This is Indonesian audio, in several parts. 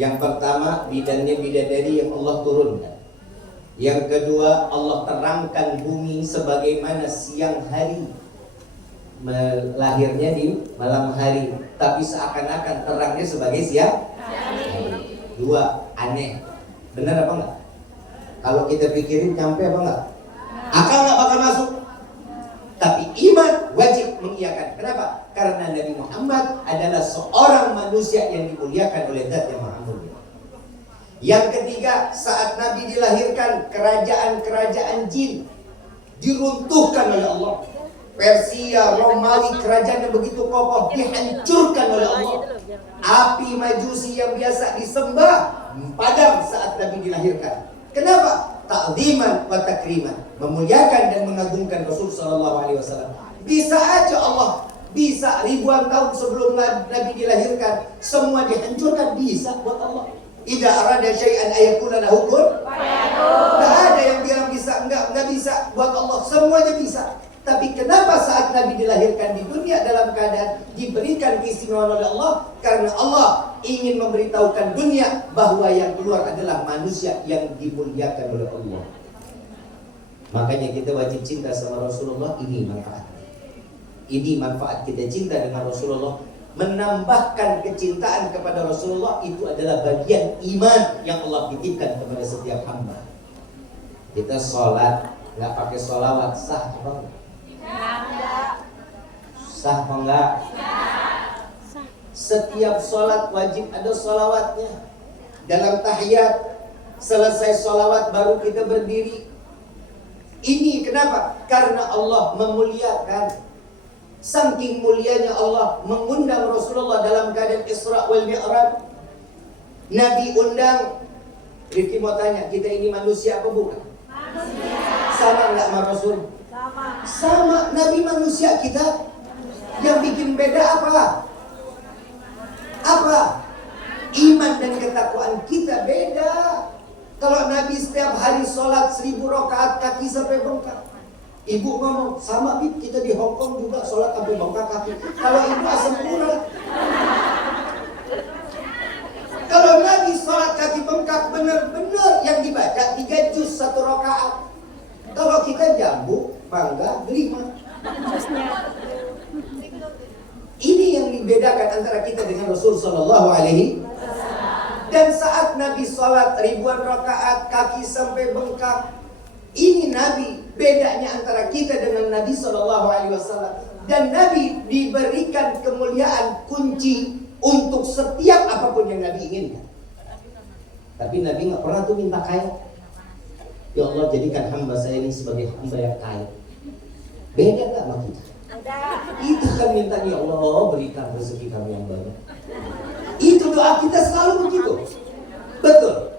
Yang pertama, bidannya bidadari yang Allah turunkan. Yang kedua, Allah terangkan bumi sebagaimana siang hari, lahirnya di malam hari, tapi seakan-akan terangnya sebagai siang hari. Dua, aneh. Benar apa enggak? Kalau kita pikirin nyampe apa enggak? Akal enggak bakal masuk. Tapi iman wajib mengiyakan. Kenapa? Karena Nabi Muhammad adalah seorang manusia yang dimuliakan oleh Zat yang Maha Mulia. Yang ketiga, saat Nabi dilahirkan, kerajaan-kerajaan jin diruntuhkan oleh Allah. Persia, Romawi, kerajaan yang begitu kokoh dihancurkan oleh Allah. Api majusi yang biasa disembah padam saat Nabi dilahirkan. Kenapa? Ta'ziman wa takriman, memuliakan dan mengagungkan Rasul sallallahu alaihi wasallam. Bisa aja Allah, bisa ribuan tahun sebelum Nabi dilahirkan semua dihancurkan, bisa buat Allah. Idza arada syai'an ayakuna lahu kun fayakun. Enggak ada yang bilang bisa, enggak bisa buat Allah, semuanya bisa. Tapi kenapa saat Nabi dilahirkan di dunia dalam keadaan diberikan keistimewaan oleh Allah? Karena Allah ingin memberitahukan dunia bahwa yang keluar adalah manusia yang dimuliakan oleh Allah. Makanya kita wajib cinta sama Rasulullah. Ini manfaat. Ini manfaat kita cinta dengan Rasulullah. Menambahkan kecintaan kepada Rasulullah itu adalah bagian iman yang Allah titipkan kepada setiap hamba. Kita sholat nggak pakai sholawat, sah apa enggak? Sah apa enggak? Setiap sholat wajib ada sholawatnya. Dalam tahiyat, selesai sholawat baru kita berdiri. Ini kenapa? Karena Allah memuliakan. Saking mulianya Allah mengundang Rasulullah dalam keadaan Isra wal Mi'raj. Nabi undang. Rifki mau tanya, kita ini manusia apa bukan? Manusia. Sama enggak sama Rasul? Sama. Nabi manusia, kita yang bikin beda apa? Apa? Iman dan ketakwaan kita beda. Kalau Nabi setiap hari sholat 1000 rakaat kaki sampai bengkak. Ibu ngomong, sama Bib, kita di Hong Kong juga sholat sampai bengkak kaki. Kalau ibu asam urat. Kalau Nabi sholat kaki bengkak benar-benar yang dibaca 3 juz 1 rakaat. Kalau kita jambu, mangga, 5. Ini yang dibedakan antara kita dengan Rasul Sallallahu Alaihi Wasallam. Dan saat Nabi sholat ribuan rakaat kaki sampai bengkak, ini Nabi bedanya antara kita dengan Nabi Sallallahu Alaihi Wasallam. Dan Nabi diberikan kemuliaan kunci untuk setiap apapun yang Nabi inginkan. Tapi Nabi nggak pernah tuh minta kaya. Ya Allah, jadikan hamba saya ini sebagai hamba yang kaya. Beda nggak sama kita? Itu kan minta, ya Allah berikan rezeki kami yang banyak. Itu doa kita selalu begitu. Betul?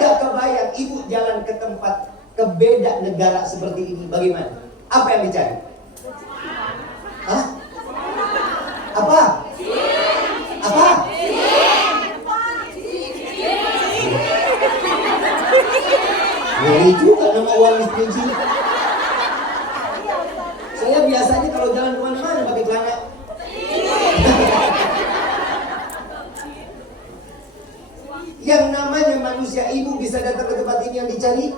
Gak kebayang ibu jalan ke tempat, ke beda negara seperti ini, bagaimana? Apa yang dicari? Hah? Apa? Apa? Ngeri juga nama uang miskin. Saya biasanya kalau jalan kemana-mana pakai celana. Yang namanya manusia, ibu bisa datang ke tempat ini yang dicari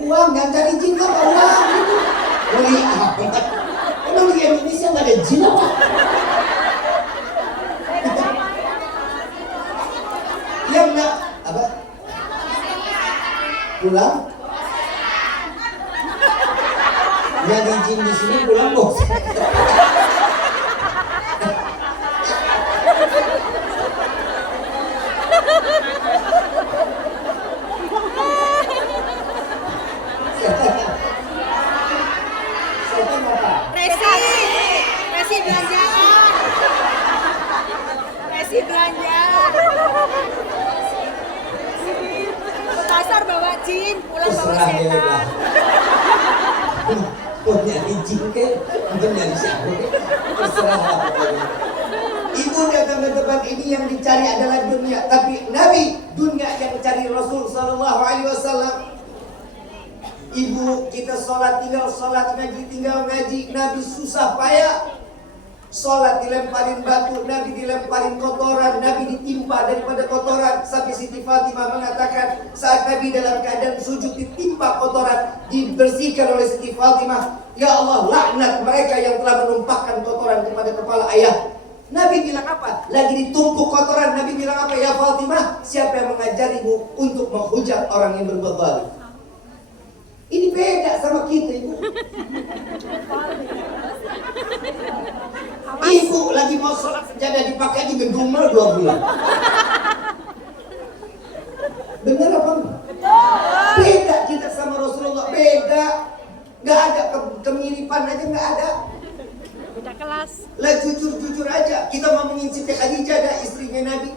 uang, nggak cari jin apa uang gitu. Beli apa? Emang di Indonesia nggak ada jin apa? Yang nak apa? Pulang? Nyari jin di sini pulang bos. Resi belanjaan. Resi belanja. Ke pasar bawa jin, pulang bawa setan. Mau nyari jin ke? Mau nyari siapa ke? Terserah apa. Ibu datang ke tempat ini yang dicari adalah dunia, tapi Nabi dunia yang cari Rasul Sallallahu Alaihi Wasallam. Ibu kita sholat tinggal sholat, ngaji tinggal ngaji. Nabi susah payah Sholat dilemparin batu, Nabi dilemparin kotoran, Nabi ditimpa daripada kotoran. Sampai Siti Fatimah mengatakan saat Nabi dalam keadaan sujud ditimpa kotoran, dibersihkan oleh Siti Fatimah, ya Allah, laknat mereka yang telah menumpahkan kotoran kepada kepala ayah. Nabi bilang apa? Lagi ditumpuk kotoran, Nabi bilang apa? Ya Fatimah, siapa yang mengajarimu untuk menghujat orang yang berbuat zalim? Ini beda sama kita, Ibu. Ibu lagi mau sholat sejadah dipakai aja ngedumel 2 bulan. Bener apa enggak? Beda kita sama Rasulullah, beda. Gak ada kemiripan aja, gak ada. Beda kelas. Lah jujur aja, kita ngomongin Siti Khadijah dan istrinya Nabi.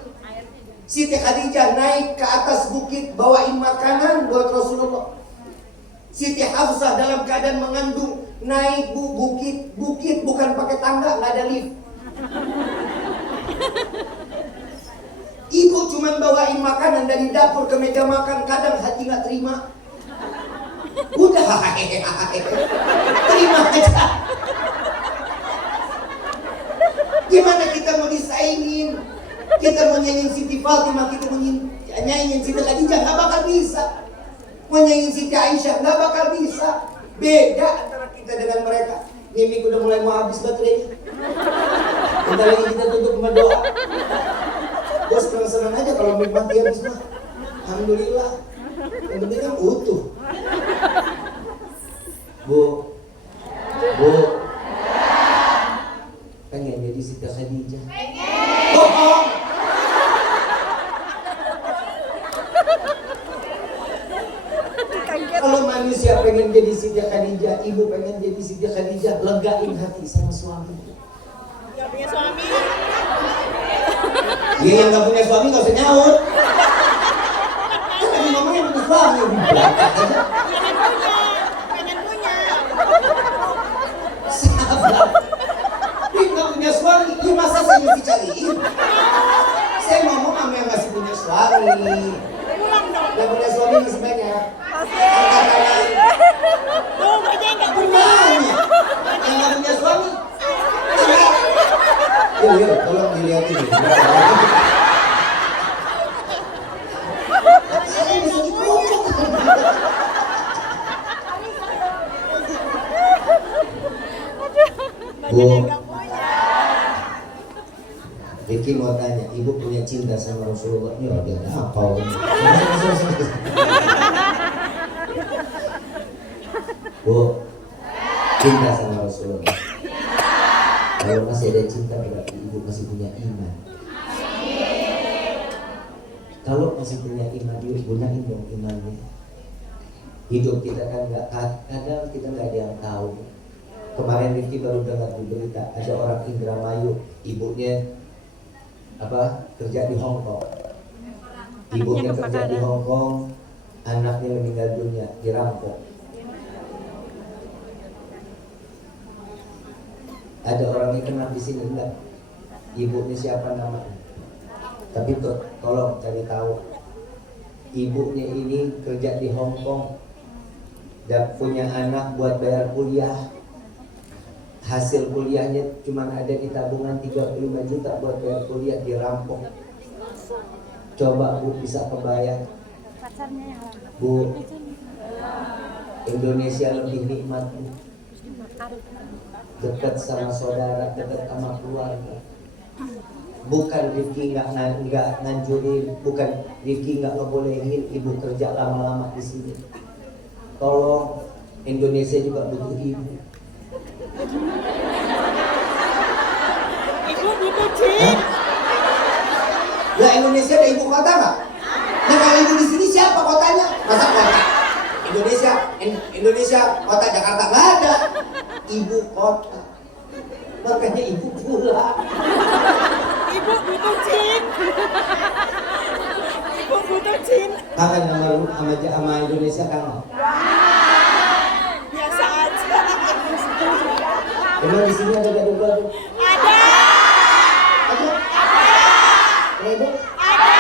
Siti Khadijah naik ke atas bukit bawain makanan buat Rasulullah. Siti Hafsah dalam keadaan mengandung naik bukit bukan pakai tangga, nggak ada lift. Ibu cuman bawain makanan dari dapur ke meja makan, kadang hati nggak terima. Udah, terima aja. Gimana kita mau disaingin? Kita mau nyanyiin Siti Fatimah, kita mau nyanyiin Siti Khadijah, nggak bakal bisa. Mau nyanyiin Siti Aisyah, nggak bakal bisa. Beda antara kita dengan mereka. Mimik udah mulai mau habis baterainya. Bentar lagi kita tutup sama doa. Gue senang-senang aja kalau mimik mati habis mah. Alhamdulillah. Yang penting kan utuh. Bu, pengen jadi Siti Khadijah? Bohong. Kalau manusia pengen jadi Siti Khadijah, ibu pengen jadi Siti Khadijah, legain hati sama suami. Gak punya suami. Dia yang gak punya suami gak usah nyaut. Kan tadi ngomongnya punya suami, belakang aja. Pengen punya. Sabar. Dia gak punya suami, ini masa saya mesti cariin? Saya ngomong sama yang masih punya suami. Pulang dong. Yang punya suami masih banyak. Tuh, banyak nggak punya. Banyak. Yang gak punya suami. Iya, tolong dilihatin. Saya bisa dipukul. Bu, Riki mau tanya, ibu punya cinta sama Rasulullah? Ya, dia apa? Bu, cinta sama Rasulullah. Kalau masih ada cinta berarti ibu masih punya iman. Kalau masih punya iman, ibu gunain dong imannya. Hidup kita kan kadang kita nggak ada yang tahu. Kemarin Rifki baru dengar di berita ada orang Indramayu, ibunya kerja di Hong Kong. Ibunya kerja di Hong Kong, anaknya meninggal dunia, dirampok. Ada orang yang kenal di sini enggak? Ibunya siapa namanya? Tapi tolong cari tahu. Ibunya ini kerja di Hong Kong dan punya anak buat bayar kuliah. Hasil kuliahnya cuma ada di tabungan 35 juta buat bayar kuliah, dirampok. Coba Bu bisa kebayang. Bu, Indonesia lebih nikmat, Bu. Dekat sama saudara, dekat sama keluarga. Bukan Rifki nggak nganjurin, bukan Rifki nggak ngebolehin ibu kerja lama-lama di sini. Tolong, Indonesia juga butuh ibu. Ibu butuh Cin. Lah Indonesia ada ibu kota nggak? Nah kalau ibu di sini siapa kotanya? Masa kota? Indonesia kota Jakarta nggak ada. Ibu kota. Makanya ibu pulang. Ibu butuh Cin. Ibu butuh Cin. Kangen sama Indonesia kangen. Biasa aja. Emang di sini ada gado-gado? Ada. Ada? Ada? Ada.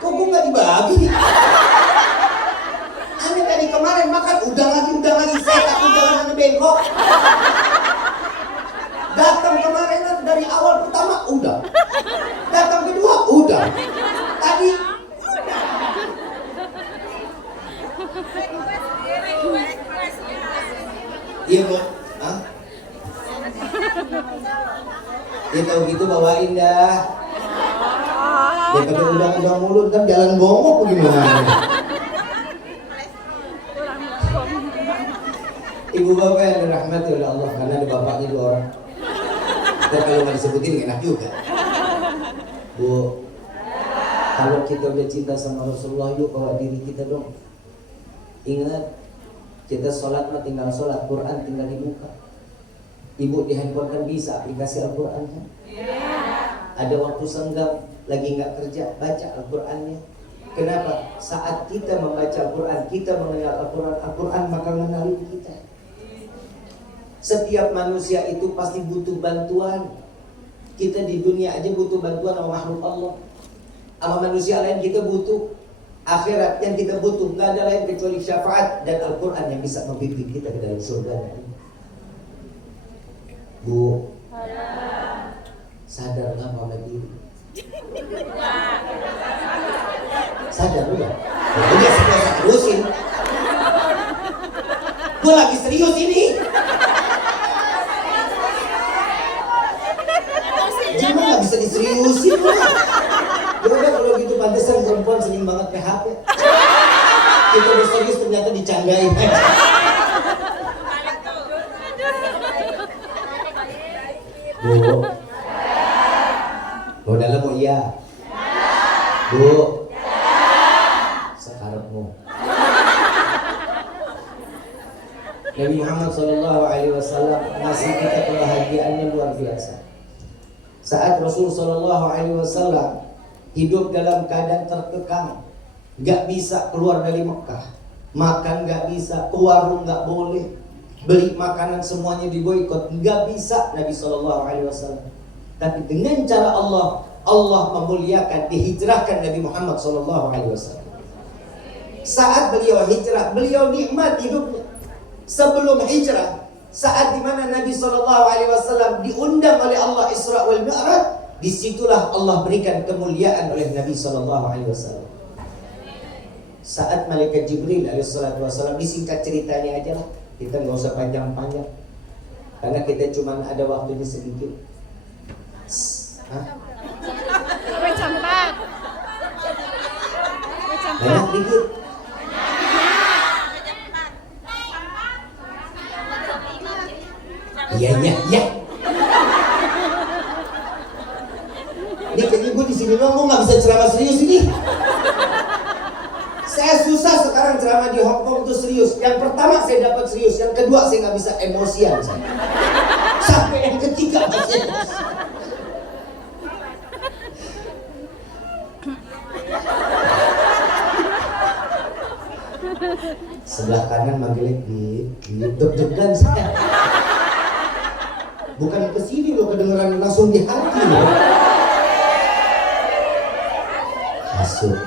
Kok gue nggak dibagi? Aneh dari kemarin makan udang lagi, saya takut jalan bengkok. Datang kemarin Iya Bu. Hah? Dia tahu gitu bawain dah. Daripada undang-undang mulut kan jalan bongok gimana? Ibu bapak yang dirahmati oleh Allah, karena ada bapaknya 2 orang. Dan kalau nggak disebutin enak juga. Bu, kalau kita udah cinta sama Rasulullah, yuk bawa diri kita dong. Ingat, kita sholat mah tinggal sholat, Quran tinggal dibuka. Ibu di handphone kan bisa aplikasi Al-Quran kan? Ada waktu senggang, lagi nggak kerja, baca Al-Qurannya. Kenapa? Saat kita membaca Al-Quran, kita mengenal Al-Quran, Al-Quran maka mengenali kita. Setiap manusia itu pasti butuh bantuan. Kita di dunia aja butuh bantuan sama makhluk Allah. Sama manusia lain kita butuh. Akhirat yang kita butuh nggak ada lain kecuali syafaat dan Al-Quran yang bisa membimbing kita ke dalam surga. Bu, sadar nggak pada diri? Sadar udah? Udah saya terusin. Gue lagi serius ini. Jangan nggak bisa diseriusin lah. Ya udah kalau gitu pantesan perempuan sering banget PHP. Kita udah serius ternyata dicanggain aja. Bu, mau dalam mau iya? Bu, sekarangmu. Nabi Muhammad SAW ngasih kita kebahagiaannya luar biasa. Saat Rasul SAW hidup dalam keadaan terkekang, gak bisa keluar dari Mekah, makan gak bisa, ke warung gak boleh, beli makanan semuanya diboikot, gak bisa Nabi SAW. Tapi dengan cara Allah memuliakan, dihijrahkan Nabi Muhammad SAW. Saat beliau hijrah, beliau nikmat hidupnya. Sebelum hijrah, saat dimana Nabi SAW diundang oleh Allah Isra wal Mi'raj, disitulah Allah berikan kemuliaan oleh Nabi SAW. Saat malaikat Jibril alaihissalam, disingkat ceritanya aja lah, kita nggak usah panjang-panjang, karena kita cuma ada waktunya sedikit. Banyak dikit. Iya. Ini kayaknya gue di sini ngomong nggak bisa ceramah serius ini. Saya susah sekarang ceramah di Hong Kong itu serius. Yang pertama saya dapat serius, yang kedua saya nggak bisa emosian. Sampai yang ketiga masih emosi. Sebelah kanan manggilnya deg-degan saya. Bukan ke sini loh, kedengeran langsung di hati loh. Masuk.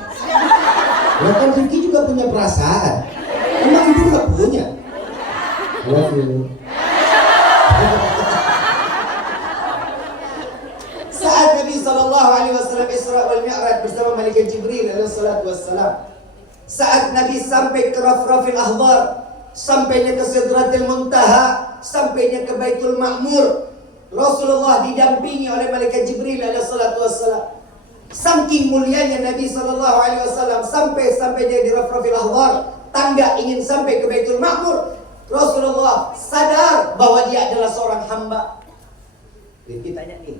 Nah kan Ricky juga punya perasaan. Emang ibu gak punya? Love you. Saat Nabi SAW Isra wal Mi'raj bersama malaikat Jibril alaihissalam, saat Nabi sampai ke Rafrafil Ahbar, sampainya ke Sidratil Muntaha, sampainya ke Baitul Ma'mur, Rasulullah didampingi oleh malaikat Jibril alaihissalam. Saking mulianya Nabi SAW, sampai dia di Rafrafil Ahbar, tangga ingin sampai ke Baitul Ma'mur, Rasulullah sadar bahwa dia adalah seorang hamba. Jadi tanya nih,